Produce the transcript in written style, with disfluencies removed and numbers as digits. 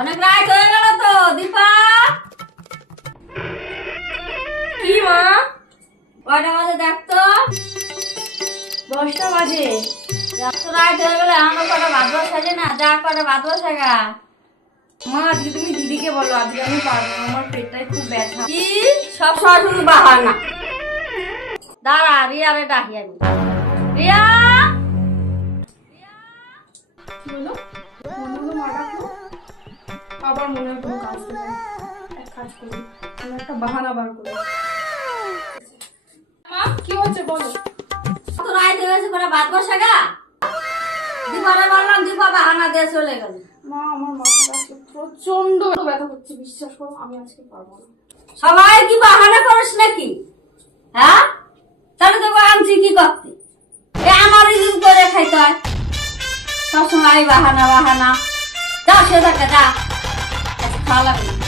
অনেক রাত হয়ে গেল তো দীপা। কি মা? কয়টা বাজে দেখতো? 10টা বাজে। এত রাত হয়ে গেলে আমরা কটা ভাত বসাই না, যা কটা ভাত বসাগা। মা আজকে তুমি দিদিকে বলো, আজকে আমি পারবো না, আমার পেটটাই খুব ব্যথা। কি সব সময় শুধু বাহানা। দাঁড়া রিয়ারে ডাকি আমি। রিয়া কি হলো? মনে হলো মা ডাকলো। আবার মনে হয় কোনো কাজ করবে। এক কাজ করি, আমি একটা বাহানা বার করি। মা কি হচ্ছে বলো? কত রাত হয়ে গেছে, কটা ভাত বসাগা। দীপারে বললাম, দীপা বাহানা দিয়ে চলে গেল। মা আমার মাথাটা আজকে প্রচন্ড ব্যথা করছে, বিশ্বাস করো আমি আজকে পারবো না। সবাই কি বাহানা করিস নাকি? হ্যাঁ, তাহলে তোকে আনছি কি করতে? আমারই দিন করে খাইতে হয় সবসময় বাহানা বাহানা। যা সে থাকে যা, খাওয়া লাগবে না।